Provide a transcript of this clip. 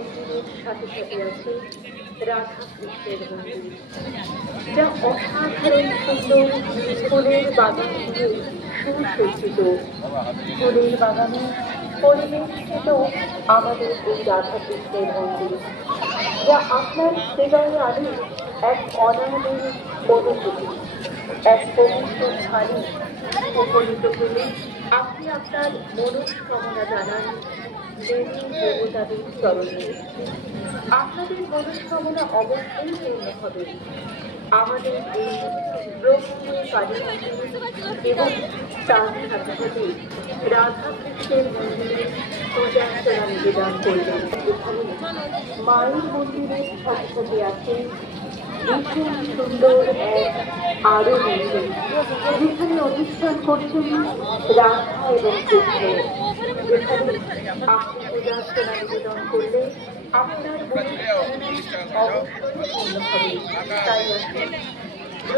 মন্দিরের সাথে সাথে আছে রাধা কৃষ্ণের মন্দির, যা অসাধারণ সুন্দর ফুলের বাগান দিয়ে সুসজ্জিত। ফুলের বাগানে পরিবেষ্টিত আমাদের এই রাধা কৃষ্ণের মন্দির, যা আপনার হৃদয়ে আনে এক অনাদের অনুভূতি, এক পবিত্র স্থানে উপনীত হলে আপনি আপনার মনস্কামনা জানান দেবী দেবতাদের চরণে। আপনাদের মনস্কামনা অবশ্যই পূর্ণ হবে। আমাদের এই ব্রহ্মময় কালী মন্দির এবং তার সাথে সাথে রাধা কৃষ্ণের মন্দিরে পূজার্চনা নিবেদন করবেন। এখানে মায়ের মন্দিরের সাথে সাথে আছে ভীষণ সুন্দর এক আরো মন্দির, যেখানে অনুষ্ঠান করছেন রাধা এবং কৃষ্ণ, যেখানে আপনি পূজার্চনা নিবেদন করলে আপনার মনে অবশ্যই পূর্ণ হবে। তাই আসুন